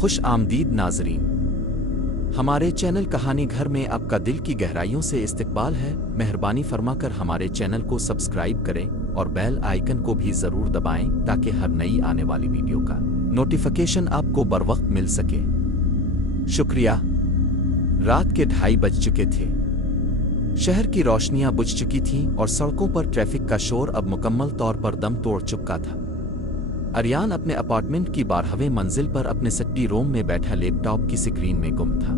खुश आमदीद नाजरीन, हमारे चैनल कहानी घर में आपका दिल की गहराइयों से इस्तकबाल है। मेहरबानी फरमाकर हमारे चैनल को सब्सक्राइब करें और बेल आइकन को भी ज़रूर दबाएं ताकि हर नई आने वाली वीडियो का नोटिफिकेशन आपको बर वक्त मिल सके। शुक्रिया। रात के 2:30 बज चुके थे। शहर की रोशनियां बुझ चुकी थीं और सड़कों पर ट्रैफिक का शोर अब मुकम्मल तौर पर दम तोड़ चुका था। अरियान अपने अपार्टमेंट की 12वीं मंजिल पर अपने स्टडी रूम में बैठा लैपटॉप की स्क्रीन में गुम था।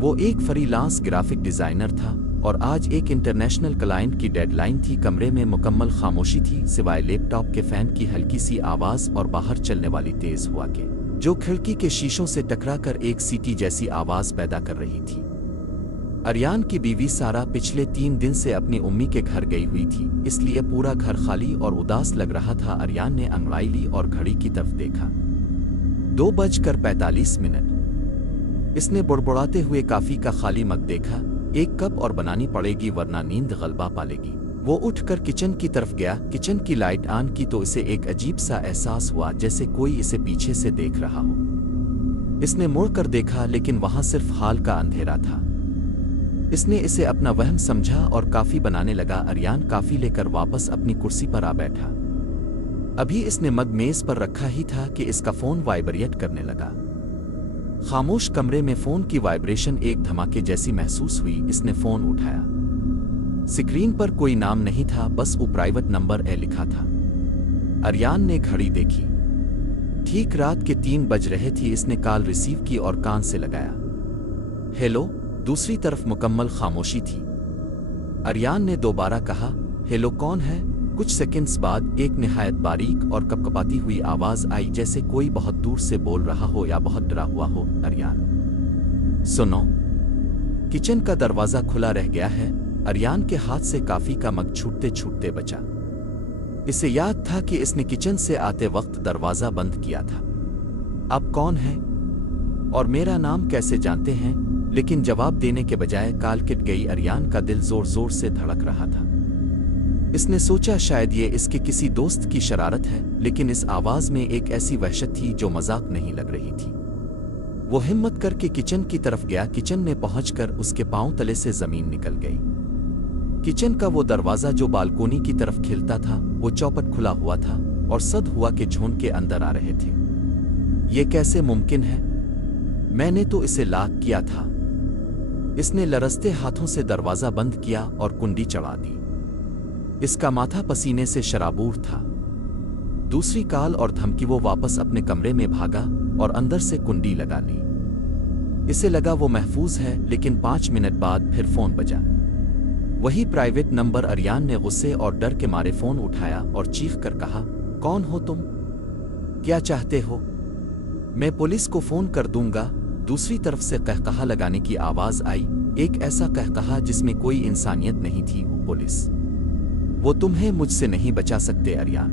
वो एक फ्रीलांस ग्राफिक डिजाइनर था और आज एक इंटरनेशनल क्लाइंट की डेडलाइन थी। कमरे में मुकम्मल खामोशी थी, सिवाय लैपटॉप के फैन की हल्की सी आवाज और बाहर चलने वाली तेज हवा के, जो खिड़की के शीशों से टकराकर एक सीटी जैसी आवाज पैदा कर रही थी। अरियान की बीवी सारा पिछले 3 दिन से अपनी उम्मी के घर गई हुई थी, इसलिए पूरा घर खाली और उदास लग रहा था। अरियान ने अंगड़ाई ली और घड़ी की तरफ देखा। 2:45। इसने बुड़बुड़ाते हुए काफी का खाली मग देखा। एक कप और बनानी पड़ेगी वरना नींद गलबा पालेगी। वो उठकर किचन की तरफ गया। किचन की लाइट ऑन की तो इसे एक अजीब सा एहसास हुआ, जैसे कोई इसे पीछे से देख रहा हो। इसने मुड़कर देखा, लेकिन वहां सिर्फ हाल का अंधेरा था। इसने इसे अपना वहम समझा और काफी बनाने लगा। अरियान काफी लेकर वापस अपनी कुर्सी पर आ बैठा। अभी इसने मग मेज पर रखा ही था कि इसका फोन वाइब्रेट करने लगा। खामोश कमरे में फोन की वाइब्रेशन एक धमाके जैसी महसूस हुई। इसने फोन उठाया। स्क्रीन पर कोई नाम नहीं था, बस वो प्राइवेट नंबर ए लिखा था। अरियान ने घड़ी देखी। ठीक रात के 3 बज रहे थी। इसने कॉल रिसीव की और कान से लगाया। हेलो। दूसरी तरफ मुकम्मल खामोशी थी। अरियान ने दोबारा कहा, हेलो, कौन है? कुछ सेकंड्स बाद एक निहायत बारीक और कपकपाती हुई आवाज आई, जैसे कोई बहुत दूर से बोल रहा हो या बहुत डरा हुआ हो। अरियान, सुनो। किचन का दरवाजा खुला रह गया है। अरियान के हाथ से काफी का मग छूटते छूटते बचा। इसे याद था कि इसने किचन से आते वक्त दरवाजा बंद किया था। आप कौन हैं और मेरा नाम कैसे जानते हैं? लेकिन जवाब देने के बजाय कॉल कट गई। अरियान का दिल जोर जोर से धड़क रहा था। इसने सोचा शायद ये इसके किसी दोस्त की शरारत है, लेकिन इस आवाज में एक ऐसी वहशत थी जो मजाक नहीं लग रही थी। वो हिम्मत करके किचन की तरफ गया। किचन में पहुंचकर उसके पांव तले से जमीन निकल गई। किचन का वो दरवाजा जो बालकोनी की तरफ खिलता था, वो चौपट खुला हुआ था और सद हुआ के झोंके अंदर आ रहे थे। ये कैसे मुमकिन है? मैंने तो इसे लॉक किया था। इसने लरसते हाथों से दरवाजा बंद किया और कुंडी चढ़ा दी। इसका माथा पसीने से शराबूर था। दूसरी कॉल और धमकी। वो वापस अपने कमरे में भागा और अंदर से कुंडी लगा ली। इसे लगा वो महफूज है, लेकिन 5 मिनट बाद फिर फोन बजा। वही प्राइवेट नंबर। अरियान ने गुस्से और डर के मारे फोन उठाया और चीख कर कहा, कौन हो तुम? क्या चाहते हो? मैं पुलिस को फोन कर दूंगा। दूसरी तरफ से कहकहा लगाने की आवाज आई, एक ऐसा कहकहा जिसमें कोई इंसानियत नहीं थी। पुलिस, वो तुम्हें मुझसे नहीं बचा सकते अरियान।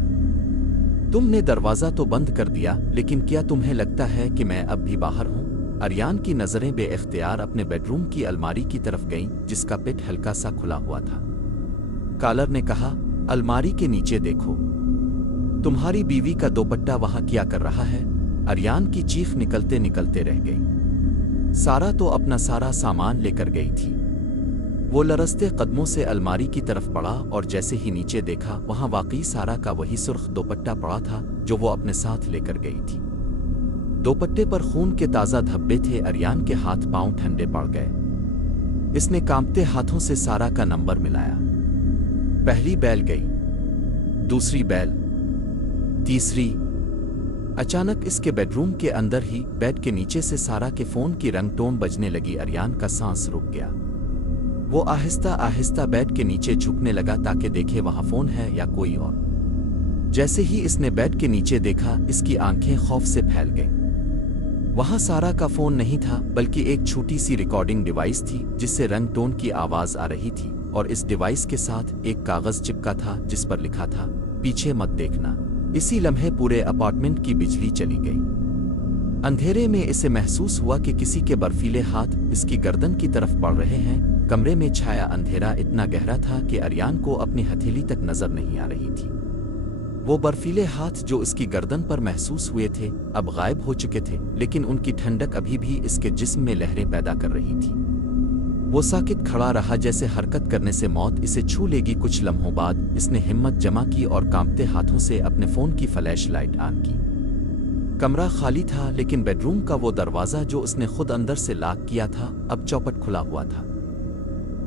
तुमने दरवाजा तो बंद कर दिया, लेकिन क्या तुम्हें लगता है कि मैं अब भी बाहर हूं? अरियान की नजरें बेइख्तियार अपने बेडरूम की अलमारी की तरफ गईं, जिसका पिट हल्का सा खुला हुआ था। कॉलर ने कहा, अलमारी के नीचे देखो। तुम्हारी बीवी का दोपट्टा वहां क्या कर रहा है? अरियान की चीख निकलते निकलते रह गई। सारा तो अपना सारा सामान लेकर गई थी। वो लरसते कदमों से अलमारी की तरफ बढ़ा और जैसे ही नीचे देखा, वहां वाकई सारा का वही सुर्ख दोपट्टा पड़ा था जो वो अपने साथ लेकर गई थी। दोपट्टे पर खून के ताजा धब्बे थे। अरियान के हाथ पांव ठंडे पड़ गए। इसने कांपते हाथों से सारा का नंबर मिलाया। पहली बेल गई, दूसरी बेल, तीसरी। अचानक इसके बेडरूम के अंदर ही बेड के नीचे से सारा के फोन की रिंगटोन बजने लगी। अरियान का सांस रुक गया। वो आहिस्ता आहिस्ता बेड के नीचे झुकने लगा ताकि देखे वहां फोन है या कोई और। जैसे ही इसने बेड के नीचे देखा, इसकी आंखें खौफ से फैल गईं। वहां सारा का फोन नहीं था, बल्कि एक छोटी सी रिकॉर्डिंग डिवाइस थी जिससे रिंगटोन की आवाज आ रही थी, और इस डिवाइस के साथ एक कागज चिपका था जिस पर लिखा था, पीछे मत देखना। इसी लम्हे पूरे अपार्टमेंट की बिजली चली गई। अंधेरे में इसे महसूस हुआ कि किसी के बर्फीले हाथ इसकी गर्दन की तरफ बढ़ रहे हैं। कमरे में छाया अंधेरा इतना गहरा था कि अरियान को अपनी हथेली तक नजर नहीं आ रही थी। वो बर्फीले हाथ जो इसकी गर्दन पर महसूस हुए थे अब गायब हो चुके थे, लेकिन उनकी ठंडक अभी भी इसके जिस्म में लहरें पैदा कर रही थी। वो साकित खड़ा रहा, जैसे हरकत करने से मौत इसे छू लेगी। कुछ लम्हों बाद इसने हिम्मत जमा की और कांपते हाथों से अपने फोन की फ्लैश लाइट ऑन की। कमरा खाली था, लेकिन बेडरूम का वो दरवाज़ा जो उसने खुद अंदर से लॉक किया था अब चौपट खुला हुआ था।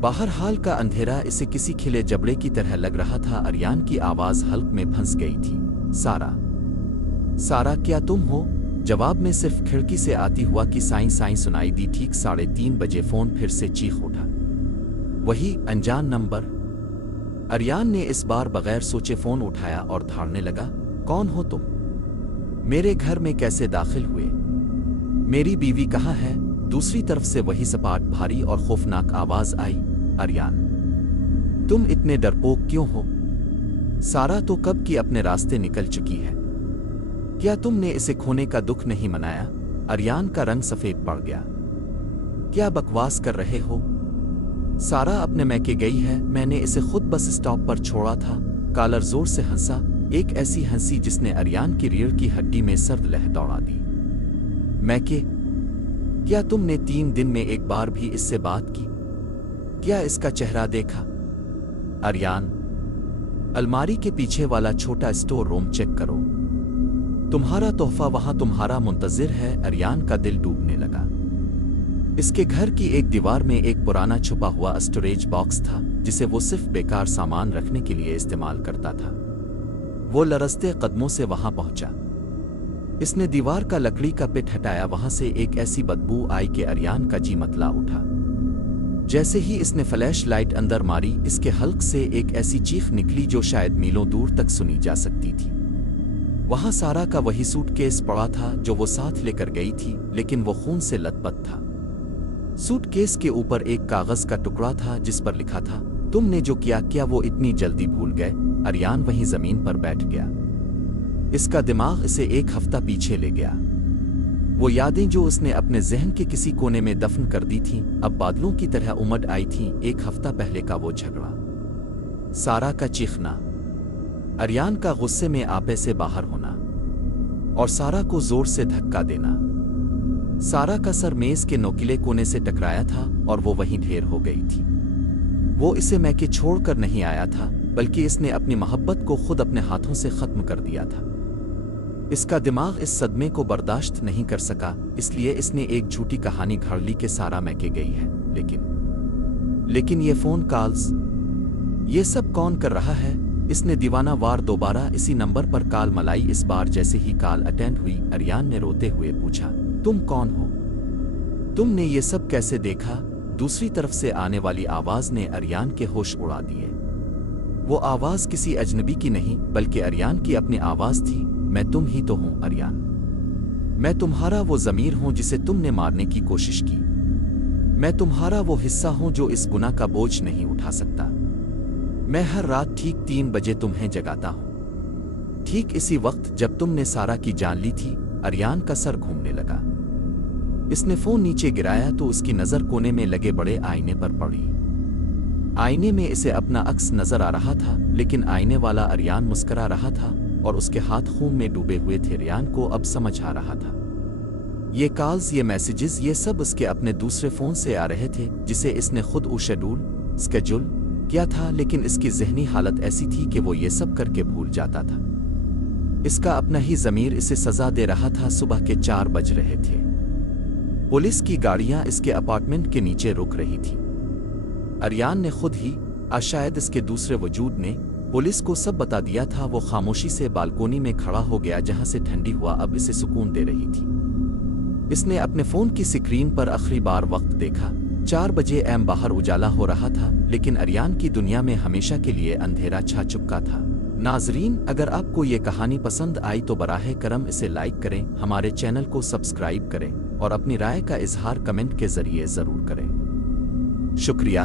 बाहर हाल का अंधेरा इसे किसी खिले जबड़े की तरह लग रहा था। अरियान की आवाज़ हल्क में फंस गई थी। सारा, सारा क्या तुम हो? जवाब में सिर्फ खिड़की से आती हुआ की साई साई सुनाई दी। ठीक 3:30 बजे फ़ोन फिर से चीख उठा। वही अनजान नंबर। अरियान ने इस बार बगैर सोचे फ़ोन उठाया और धाड़ने लगा, कौन हो तुम? मेरे घर में कैसे दाखिल हुए? मेरी बीवी कहाँ है? दूसरी तरफ से वही सपाट, भारी और खौफनाक आवाज़ आई, अरियान, तुम इतने डरपोक क्यों हो? सारा तो कब की अपने रास्ते निकल चुकी है। क्या तुमने इसे खोने का दुख नहीं मनाया? अरियान का रंग सफ़ेद पड़ गया। क्या बकवास कर रहे हो? सारा अपने मैके गई है। मैंने इसे खुद बस स्टॉप पर छोड़ा था। कॉलर जोर से हंसा, एक ऐसी हंसी जिसने अरियान की रीढ़ की हड्डी में सर्द लहर दौड़ा दी। मैके? क्या तुमने 3 दिन में एक बार भी इससे बात की? क्या इसका चेहरा देखा? अरियान, अलमारी के पीछे वाला छोटा स्टोर रूम चेक करो। तुम्हारा तोहफा वहां तुम्हारा मुंतजिर है। अरियान का दिल डूबने लगा। इसके घर की एक दीवार में एक पुराना छुपा हुआ स्टोरेज बॉक्स था, जिसे वो सिर्फ बेकार सामान रखने के लिए इस्तेमाल करता था। वो लरजते कदमों से वहां पहुंचा। इसने दीवार का लकड़ी का पिट हटाया। वहां से एक ऐसी बदबू आई कि अरियान का जी मतला उठा। जैसे ही इसने फ्लैश लाइट अंदर मारी, इसके हल्क से एक ऐसी चीख निकली जो शायद मीलों दूर तक सुनी जा सकती थी। वहां सारा का वही सूटकेस पड़ा था जो वो साथ लेकर गई थी, लेकिन वो खून से लथपथ था। सूटकेस के ऊपर एक कागज का टुकड़ा था जिस पर लिखा था, तुमने जो किया क्या वो इतनी जल्दी भूल गए? अरियान वहीं जमीन पर बैठ गया। इसका दिमाग इसे एक हफ्ता पीछे ले गया। वो यादें जो उसने अपने जहन के किसी कोने में दफन कर दी थीं, अब बादलों की तरह उमड़ आई थीं। एक हफ्ता पहले का वो झगड़ा, सारा का चीखना, अरियान का गुस्से में आपे से बाहर होना और सारा को जोर से धक्का देना। सारा का सर मेज के नोकीले कोने से टकराया था और वो वहीं ढेर हो गई थी। वो इसे मैके छोड़कर नहीं आया था, बल्कि इसने अपनी मोहब्बत को खुद अपने हाथों से खत्म कर दिया था। इसका दिमाग इस सदमे को बर्दाश्त नहीं कर सका, इसलिए इसने एक झूठी कहानी घड़ ली कि सारा मैके गई है। लेकिन ये फोन कॉल्स, ये सब कौन कर रहा है? इसने दीवाना वार दोबारा इसी नंबर पर कॉल मलाई। इस बार जैसे ही कॉल अटेंड हुई, अरियान ने रोते हुए पूछा, तुम कौन हो? तुमने ये सब कैसे देखा? दूसरी तरफ से आने वाली आवाज ने अरियान के होश उड़ा दिए। वो आवाज किसी अजनबी की नहीं, बल्कि अरियान की अपनी आवाज थी। मैं तुम ही तो हूं अरियान। मैं तुम्हारा वो ज़मीर हूं जिसे तुमने मारने की कोशिश की। मैं तुम्हारा वो हिस्सा हूं जो इस गुनाह का बोझ नहीं उठा सकता। मैं हर रात ठीक 3 बजे तुम्हें जगाता हूं, ठीक इसी वक्त जब तुमने सारा की जान ली थी। अरियान का सर घूमने लगा। इसने फोन नीचे गिराया तो उसकी नजर कोने में लगे बड़े आईने पर पड़ी। आईने में इसे अपना अक्स नजर आ रहा था, लेकिन आईने वाला अरियान मुस्करा रहा था और उसके हाथ खून में डूबे हुए थे। अरियान को अब समझ आ रहा था, ये कॉल्स, ये मैसेजेस, ये सब उसके अपने दूसरे फोन से आ रहे थे, जिसे इसने खुद स्केड्यूल किया था। लेकिन इसकी जहनी हालत ऐसी थी कि वो ये सब करके भूल जाता था। इसका अपना ही ज़मीर इसे सजा दे रहा था। सुबह के 4 बज रहे थे। पुलिस की गाड़ियां इसके अपार्टमेंट के नीचे रुक रही थी। अरियान ने खुद ही, शायद इसके दूसरे वजूद ने, पुलिस को सब बता दिया था। वो खामोशी से बालकोनी में खड़ा हो गया, जहां से ठंडी हुआ अब इसे सुकून दे रही थी। इसने अपने फोन की स्क्रीन पर आखिरी बार वक्त देखा। 4 बजे एम। बाहर उजाला हो रहा था, लेकिन अरियान की दुनिया में हमेशा के लिए अंधेरा छा चुका था। नाजरीन, अगर आपको ये कहानी पसंद आई तो बराहे करम इसे लाइक करें, हमारे चैनल को सब्सक्राइब करें और अपनी राय का इजहार कमेंट के जरिए जरूर करें। शुक्रिया।